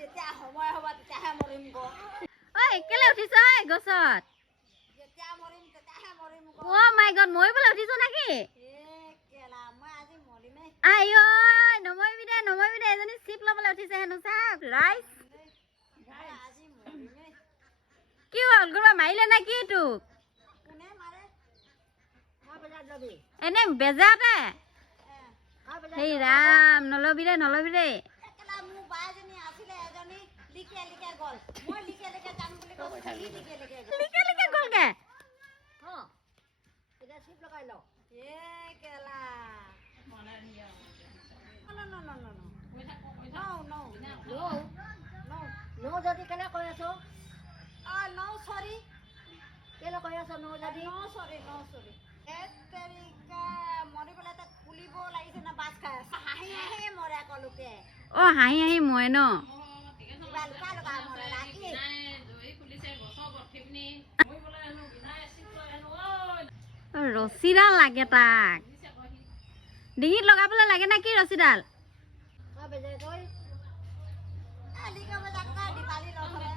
যেতিয়া সময় হ'ব তেতিয়াহে মৰিম গ ঐ কেলে উঠিছ ঐ গছত যেতিয়া মৰিম তেতিয়াহে মৰিম গ অ মাই গড মৰিবলৈ উঠিছ নেকি কেলা মই আজি মৰিমেই আই ঐ নমৰিবি দে এজনী চিপ ল'বলৈ উঠিছে হেনো চাওক ৰাইজ আজি মৰিমেই কি হ'ল কোনোবা মাৰিলে নে কি তোক কোনে মাৰে মই বজাত যাবি এনে বেজাতে মই বজাত সেই ৰাম নলবি দে কেলা মোৰ বাজনী আছিলে এজনী লিকে গ'ল মই লিকে যাম বুলি কৈছো লিকে গ'লগে এতিয়া চিপ লগাই ল কেলা No jadi kena kau ya so? No sorry. Kela kau ya so no jadi? No sorry. Terika mori bola tak puli bola itu na bas kaya. Hahi mori aku luke. অ হাঁহি মৰে ন Bal kalau kau mori lagi. ৰছীডাল লাগে তাক ডিঙিত লগাবলৈ লাগে নে কি ৰছীডাল Apa jadi kau? Liga macam kau di Bali loh.